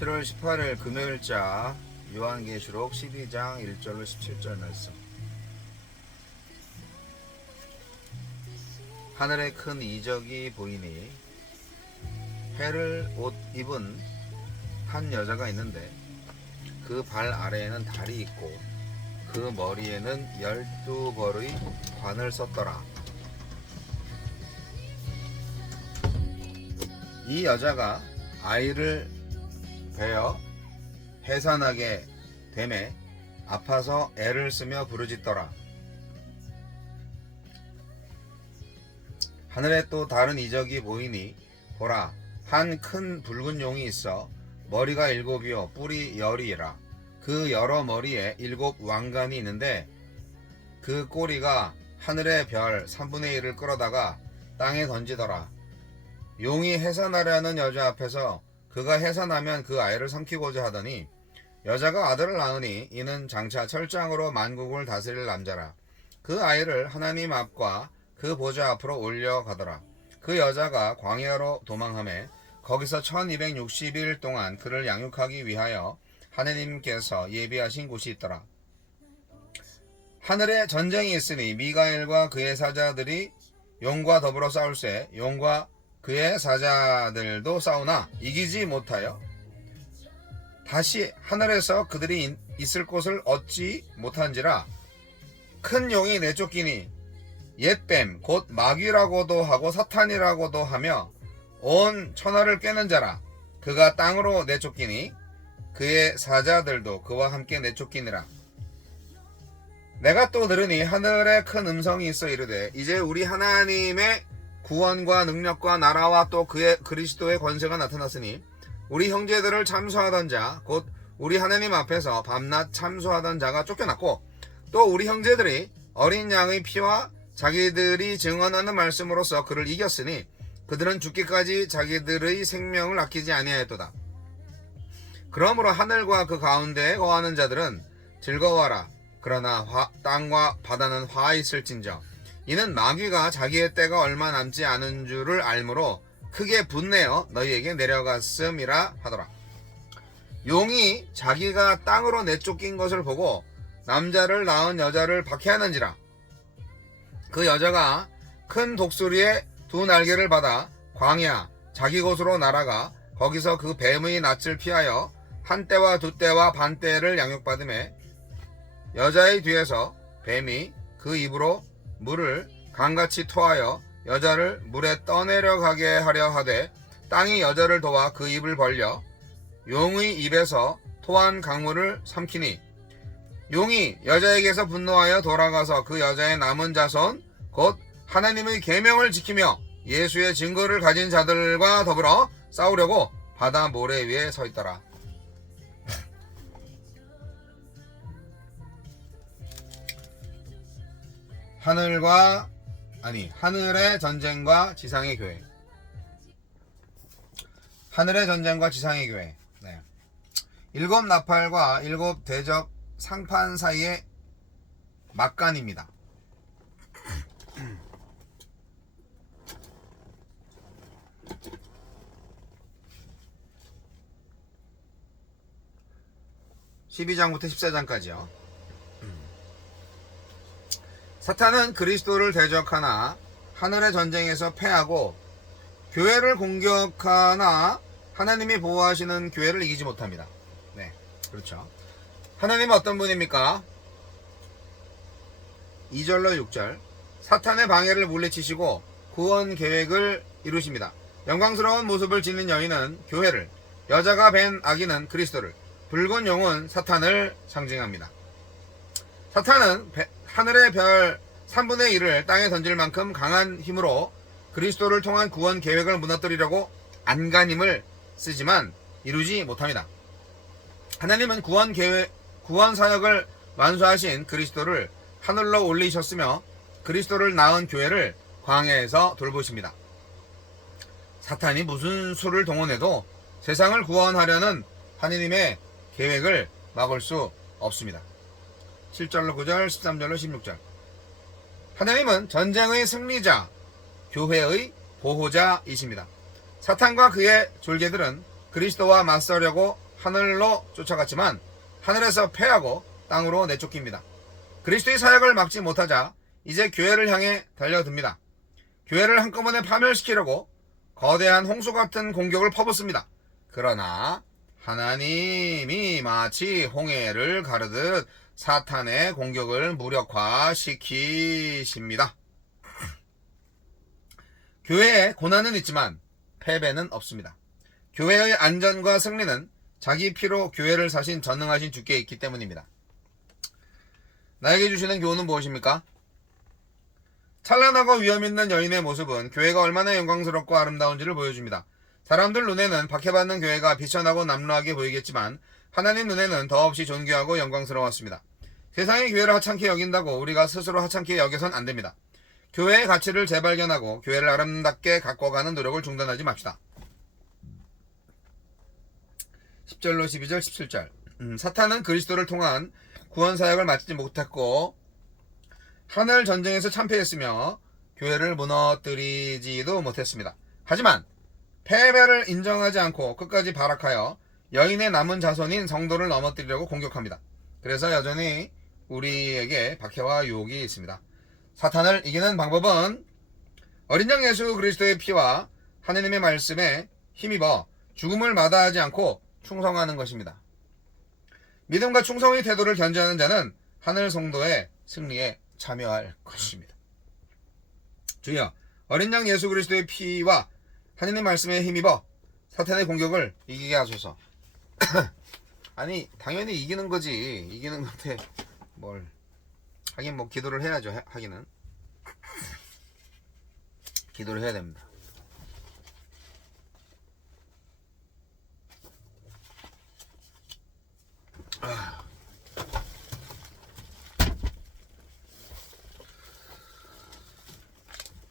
7월 18일 금요일자 요한계시록 12장 1절로 17절 말씀. 하늘에 큰 이적이 보이니 해를 옷 입은 한 여자가 있는데 그 발 아래에는 달이 있고 그 머리에는 12벌의 관을 썼더라. 이 여자가 아이를 베어 해산하게 되매 아파서 애를 쓰며 부르짖더라. 하늘에 또 다른 이적이 보이니 보라, 한 큰 붉은 용이 있어 머리가 7이요 뿔이 10이라. 그 여러 머리에 7 왕관이 있는데 그 꼬리가 하늘의 별 3분의 1을 끌어다가 땅에 던지더라. 용이 해산하려는 여자 앞에서 그가 해산하면 그 아이를 삼키고자 하더니 여자가 아들을 낳으니 이는 장차 철장으로 만국을 다스릴 남자라. 그 아이를 하나님 앞과 그 보좌 앞으로 올려가더라. 그 여자가 광야로 도망하매 거기서 1260일 동안 그를 양육하기 위하여 하느님께서 예비하신 곳이 있더라. 하늘에 전쟁이 있으니 미가엘과 그의 사자들이 용과 더불어 싸울세 용과 그의 사자들도 싸우나 이기지 못하여 다시 하늘에서 그들이 있을 곳을 얻지 못한지라. 큰 용이 내쫓기니 옛뱀 곧 마귀라고도 하고 사탄이라고도 하며 온 천하를 꿰는 자라. 그가 땅으로 내쫓기니 그의 사자들도 그와 함께 내쫓기니라. 내가 또 들으니 하늘에 큰 음성이 있어 이르되 이제 우리 하나님의 구원과 능력과 나라와 또 그의 그리스도의 권세가 나타났으니 우리 형제들을 참소하던 자 곧 우리 하나님 앞에서 밤낮 참소하던 자가 쫓겨났고 또 우리 형제들이 어린 양의 피와 자기들이 증언하는 말씀으로써 그를 이겼으니 그들은 죽기까지 자기들의 생명을 아끼지 아니하였도다. 그러므로 하늘과 그 가운데에 거하는 자들은 즐거워하라. 그러나 땅과 바다는 화 있을진저 이는 마귀가 자기의 때가 얼마 남지 않은 줄을 알므로 크게 분내어 너희에게 내려갔음이라 하더라. 용이 자기가 땅으로 내쫓긴 것을 보고 남자를 낳은 여자를 박해하는지라. 그 여자가 큰 독수리의 2 날개를 받아 광야 자기 곳으로 날아가 거기서 그 뱀의 낯을 피하여 1때와 2때와 반때를 양육받음에 여자의 뒤에서 뱀이 그 입으로 물을 강같이 토하여 여자를 물에 떠내려가게 하려 하되 땅이 여자를 도와 그 입을 벌려 용의 입에서 토한 강물을 삼키니 용이 여자에게서 분노하여 돌아가서 그 여자의 남은 자손 곧 하나님의 계명을 지키며 예수의 증거를 가진 자들과 더불어 싸우려고 바다 모래 위에 서 있더라. 하늘의 전쟁과 지상의 교회. 하늘의 전쟁과 지상의 교회. 네. 7 나팔과 7 대적 상판 사이의 막간입니다. (12장부터) (14장까지요) 사탄은 그리스도를 대적하나 하늘의 전쟁에서 패하고 교회를 공격하나 하나님이 보호하시는 교회를 이기지 못합니다. 네, 그렇죠. 하나님은 어떤 분입니까? 2절로 6절 사탄의 방해를 물리치시고 구원 계획을 이루십니다. 영광스러운 모습을 지닌 여인은 교회를, 여자가 뵌 아기는 그리스도를, 붉은 용은 사탄을 상징합니다. 사탄은 하늘의 별 3분의 1을 땅에 던질 만큼 강한 힘으로 그리스도를 통한 구원 계획을 무너뜨리려고 안간힘을 쓰지만 이루지 못합니다. 하나님은 구원 사역을 완수하신 그리스도를 하늘로 올리셨으며 그리스도를 낳은 교회를 광야에서 돌보십니다. 사탄이 무슨 수를 동원해도 세상을 구원하려는 하나님의 계획을 막을 수 없습니다. 7절로 9절, 13절로 16절. 하나님은 전쟁의 승리자, 교회의 보호자이십니다. 사탄과 그의 졸개들은 그리스도와 맞서려고 하늘로 쫓아갔지만 하늘에서 패하고 땅으로 내쫓깁니다. 그리스도의 사역을 막지 못하자 이제 교회를 향해 달려듭니다. 교회를 한꺼번에 파멸시키려고 거대한 홍수 같은 공격을 퍼붓습니다. 그러나 하나님이 마치 홍해를 가르듯 사탄의 공격을 무력화시키십니다. 교회에 고난은 있지만 패배는 없습니다. 교회의 안전과 승리는 자기 피로 교회를 사신 전능하신 주께 있기 때문입니다. 나에게 주시는 교훈은 무엇입니까? 찬란하고 위험있는 여인의 모습은 교회가 얼마나 영광스럽고 아름다운지를 보여줍니다. 사람들 눈에는 박해받는 교회가 비천하고 남루하게 보이겠지만 하나님 눈에는 더없이 존귀하고 영광스러웠습니다. 세상의 교회를 하찮게 여긴다고 우리가 스스로 하찮게 여겨선 안됩니다. 교회의 가치를 재발견하고 교회를 아름답게 가꿔가는 노력을 중단하지 맙시다. 10절로 12절 17절 사탄은 그리스도를 통한 구원사역을 마치지 못했고 하늘 전쟁에서 참패했으며 교회를 무너뜨리지도 못했습니다. 하지만 패배를 인정하지 않고 끝까지 발악하여 여인의 남은 자손인 성도를 넘어뜨리려고 공격합니다. 그래서 여전히 우리에게 박해와 유혹이 있습니다. 사탄을 이기는 방법은 어린 양 예수 그리스도의 피와 하느님의 말씀에 힘입어 죽음을 마다하지 않고 충성하는 것입니다. 믿음과 충성의 태도를 견지하는 자는 하늘 성도의 승리에 참여할 것입니다. 주여, 어린 양 예수 그리스도의 피와 하느님의 말씀에 힘입어 사탄의 공격을 이기게 하소서. 아니 당연히 이기는 거지. 이기는 건데 뭘 하긴 뭐 기도를 해야죠. 하기는 기도를 해야 됩니다.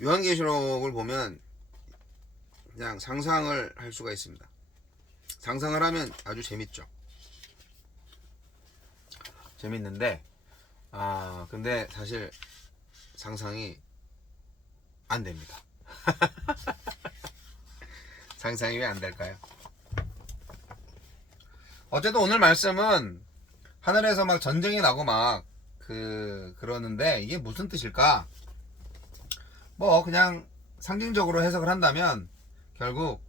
요한계시록을 보면 그냥 상상을 할 수가 있습니다. 상상을 하면 아주 재밌죠. 재밌는데 근데 사실 상상이 안 됩니다. 상상이 왜 안 될까요? 어쨌든 오늘 말씀은 하늘에서 막 전쟁이 나고 막 그러는데 이게 무슨 뜻일까? 뭐 그냥 상징적으로 해석을 한다면 결국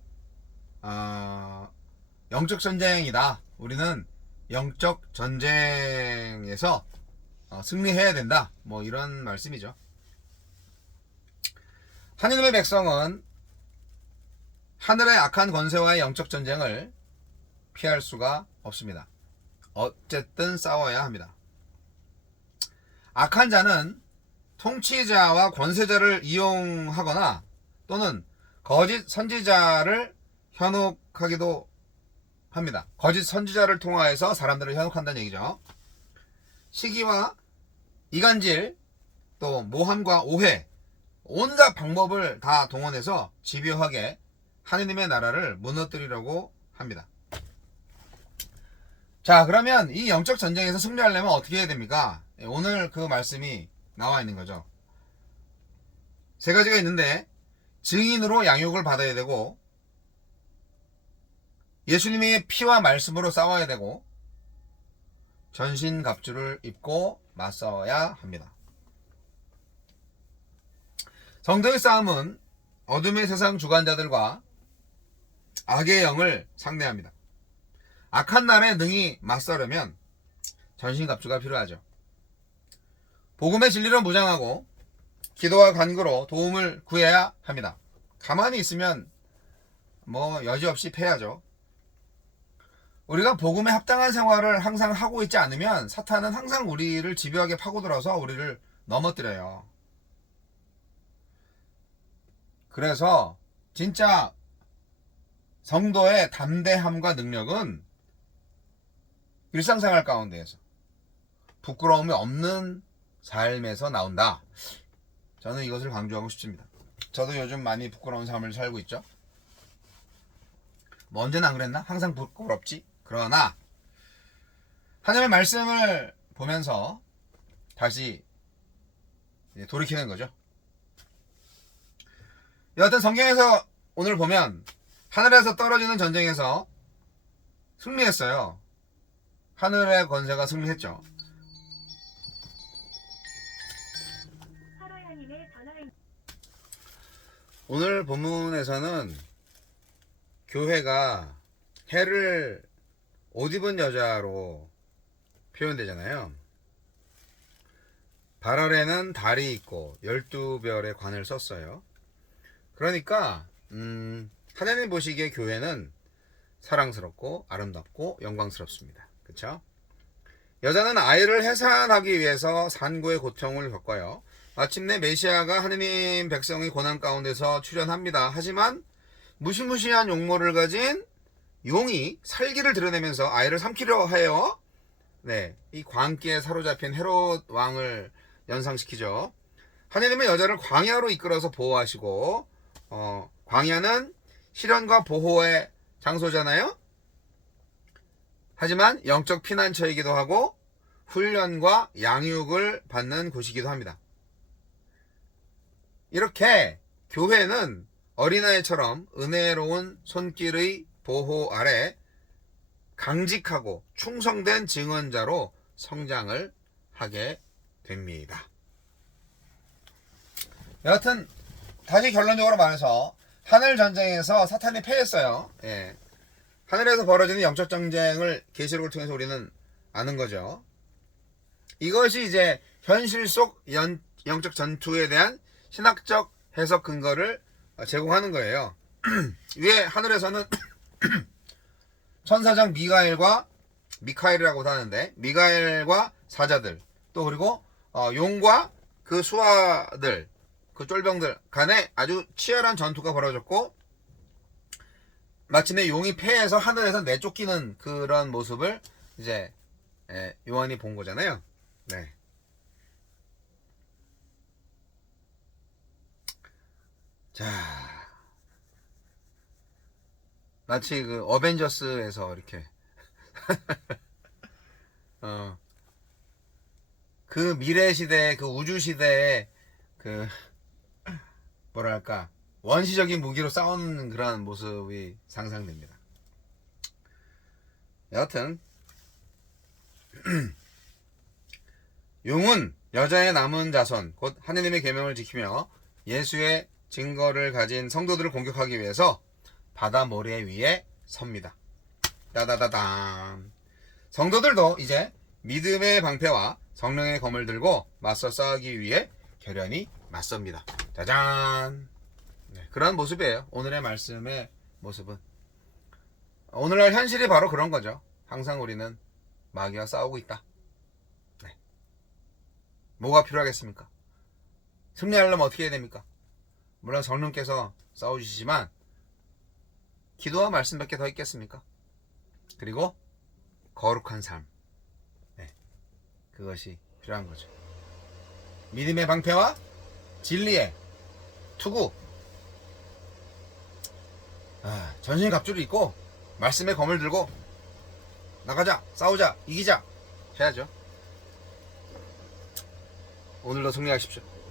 영적 전쟁이다. 우리는 영적 전쟁에서 승리해야 된다. 뭐 이런 말씀이죠. 하느님의 백성은 하늘의 악한 권세와의 영적 전쟁을 피할 수가 없습니다. 어쨌든 싸워야 합니다. 악한 자는 통치자와 권세자를 이용하거나 또는 거짓 선지자를 현혹하기도 합니다. 거짓 선지자를 통하여서 사람들을 현혹한다는 얘기죠. 시기와 이간질, 또 모함과 오해, 온갖 방법을 다 동원해서 집요하게 하느님의 나라를 무너뜨리려고 합니다. 자, 그러면 이 영적 전쟁에서 승리하려면 어떻게 해야 됩니까? 오늘 그 말씀이 나와 있는 거죠. 세 가지가 있는데 증인으로 양육을 받아야 되고 예수님의 피와 말씀으로 싸워야 되고 전신갑주를 입고 맞서야 합니다. 성도의 싸움은 어둠의 세상 주관자들과 악의 영을 상대합니다. 악한 날에 능히 맞서려면 전신갑주가 필요하죠. 복음의 진리로 무장하고 기도와 간구로 도움을 구해야 합니다. 가만히 있으면 뭐 여지없이 패야죠. 우리가 복음에 합당한 생활을 항상 하고 있지 않으면 사탄은 항상 우리를 집요하게 파고들어서 우리를 넘어뜨려요. 그래서 진짜 성도의 담대함과 능력은 일상생활 가운데에서 부끄러움이 없는 삶에서 나온다. 저는 이것을 강조하고 싶습니다. 저도 요즘 많이 부끄러운 삶을 살고 있죠. 뭐 언제나 안 그랬나? 항상 부끄럽지. 그러나 하나님의 말씀을 보면서 다시 돌이키는 거죠. 여하튼 성경에서 오늘 보면 하늘에서 떨어지는 전쟁에서 승리했어요. 하늘의 권세가 승리했죠. 오늘 본문에서는 교회가 해를 옷 입은 여자로 표현되잖아요. 발 아래는 달이 있고 12별의 관을 썼어요. 그러니까 하나님 보시기에 교회는 사랑스럽고 아름답고 영광스럽습니다. 그렇죠? 여자는 아이를 해산하기 위해서 산고의 고통을 겪어요. 마침내 메시아가 하느님 백성의 고난 가운데서 출현합니다. 하지만 무시무시한 용모를 가진 용이 살기를 드러내면서 아이를 삼키려 해요. 네, 이 광기에 사로잡힌 헤롯 왕을 연상시키죠. 하느님은 여자를 광야로 이끌어서 보호하시고 광야는 시련과 보호의 장소잖아요. 하지만 영적 피난처이기도 하고 훈련과 양육을 받는 곳이기도 합니다. 이렇게 교회는 어린아이처럼 은혜로운 손길의 보호 아래 강직하고 충성된 증언자로 성장을 하게 됩니다. 여하튼 다시 결론적으로 말해서 하늘 전쟁에서 사탄이 패했어요. 예. 하늘에서 벌어지는 영적 전쟁을 계시록을 통해서 우리는 아는 거죠. 이것이 이제 현실 속 영적 전투에 대한 신학적 해석 근거를 제공하는 거예요. 위에 하늘에서는 천사장 미카엘이라고도 하는데 미가엘과 사자들 또 그리고 용과 그 수하들 그 쫄병들 간에 아주 치열한 전투가 벌어졌고 마침내 용이 패해서 하늘에서 내쫓기는 그런 모습을 이제 요한이 본 거잖아요. 네. 자, 마치 그 어벤져스에서 이렇게 그 미래 시대, 그 우주 시대에 그 뭐랄까 원시적인 무기로 싸우는 그런 모습이 상상됩니다. 여하튼 용은 여자의 남은 자손 곧 하느님의 계명을 지키며 예수의 증거를 가진 성도들을 공격하기 위해서 바다 모래 위에 섭니다. 따다다단. 성도들도 이제 믿음의 방패와 성령의 검을 들고 맞서 싸우기 위해 결연히 맞섭니다. 짜잔. 네, 그런 모습이에요. 오늘의 말씀의 모습은. 오늘날 현실이 바로 그런 거죠. 항상 우리는 마귀와 싸우고 있다. 네. 뭐가 필요하겠습니까? 승리하려면 어떻게 해야 됩니까? 물론 성령께서 싸워주시지만 기도와 말씀밖에 더 있겠습니까? 그리고 거룩한 삶. 네, 그것이 필요한 거죠. 믿음의 방패와 진리의 투구. 전신 갑주를 입고 말씀의 검을 들고 나가자, 싸우자, 이기자 해야죠. 오늘도 승리하십시오.